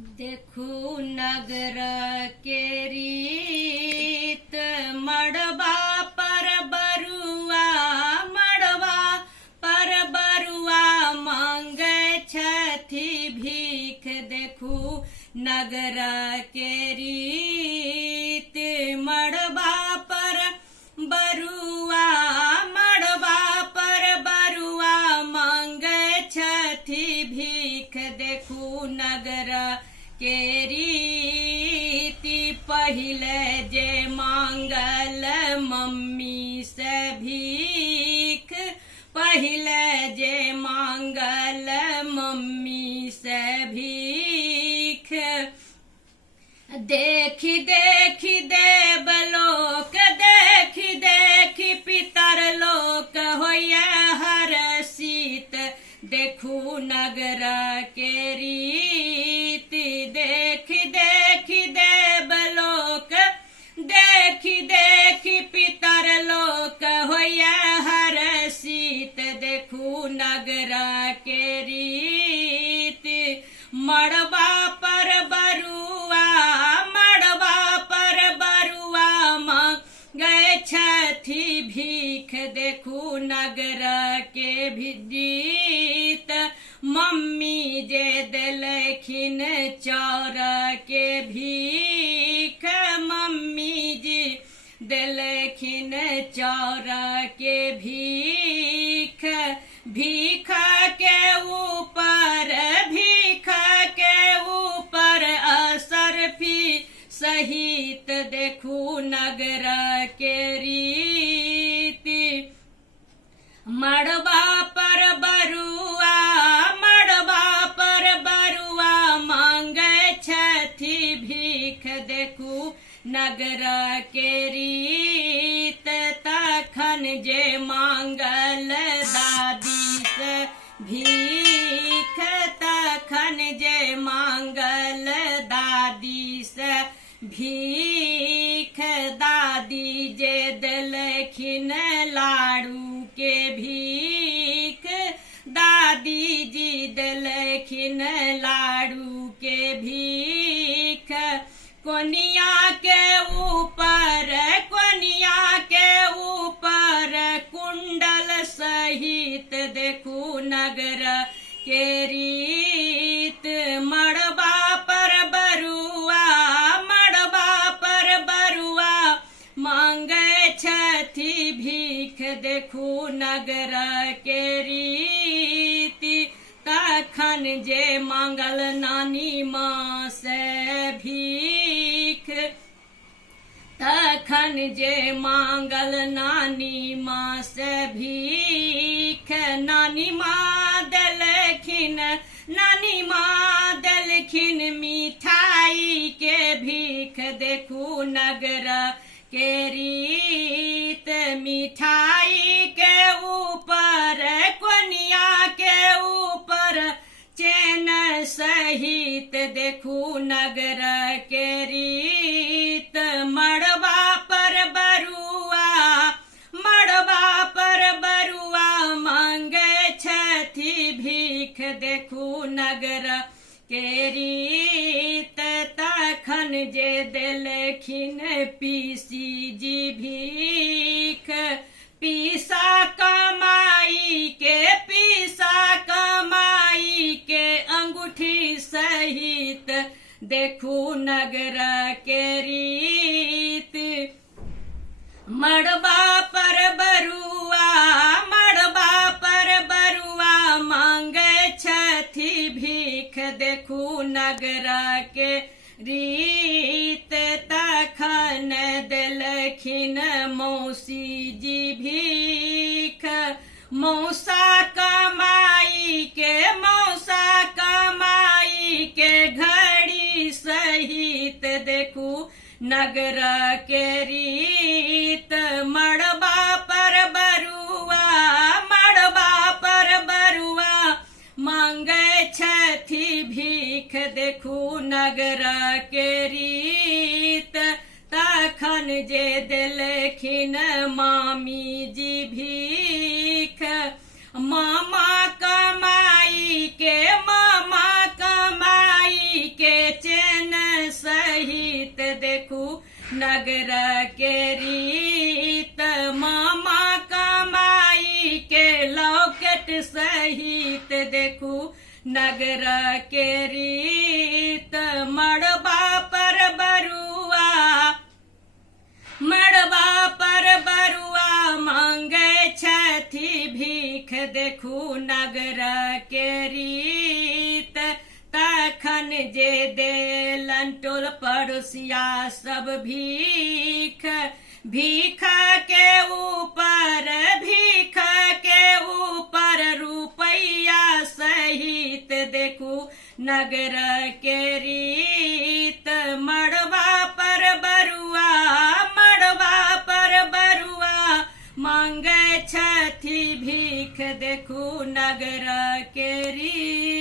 देखू नगर के रीत मड़बा पर बरुआ मांगे छथि भीख। देखू नगर के रीत मड़बा पर बरुआ मांगे छथि भीख। देखू नगर के रीति पहिले जे मांगल मम्मी से भीख। पहिले जे मांगल मम्मी से भीख। देखी देखी देवलोक देखी पितर लोक होइए हर्षित। देखू नगर के रीति देखी देखी देवलोक देखी पितर लोक होइए हर्षित। देखू नगर के रीति मड़बा पर बरुआ मांगे छथि भीख। देखू नगर के रीत मम्मी जे देलखिन चाउर के भीख। मम्मी जी देलखिन चाउर के भीख। भीख के ऊपर असर भी सहित। देखू नगर के रीति मड़बा पर बरुआ मांगे छथि भीख। देखू नगर के रीत तखन जे मांगल दादी से भीख। तखन जे मांगल दादी से भीख। दादी जे देलखिन लाड़ू के भीख। दादी जी देलखिन लाड़ू के भीख। कोनिया के ऊपर कुंडल सहित। देखू नगर के रीत मड़बा पर बरुआ मांगे छथि भीख। देखू नगर के रीति तखन जे मांगल नानी माँ से भीख। तखन जे मांगल नानी माँ से भीख। नानी माँ देलखिन मिठाई के भीख। देखू नगर के रीत मिठाई के ऊपर कोनिया के ऊपर चैन सहित। देखू नगर के रीत मड़बा पर बरुआ मांगे छथि भीख। देखू नगर के रीत तखन जे देलखिन पीसी जी भीख। पीसा कमाई के अंगूठी सहित। देखू नगर के रीत मड़बा पर बरुआ मांगे छथि भीख। देखू नगर के रीत तखन देलखिन मौसी जी भीख। मौसा कमाई के घड़ी सहित। देखू नगर के रीत मड़बा पर बरुआ मांगे छथि भीख। देखू नगर के रीत तखन जे देलखिन मामी जी भीख। मामा कमाई के नगर के रीत मामा कमाई के लौकेट सहित देखू नगर के रीत मड़बा पर बरुआ मांगे छथि भीख देखू नगर के रीत तखन जे देलन टोल पड़ोसिया सब भीख के ऊपर रुपैया सहित देखू नगर के रीत मड़बा पर बरुआ मांगे छथि भीख देखू नगर के रीत।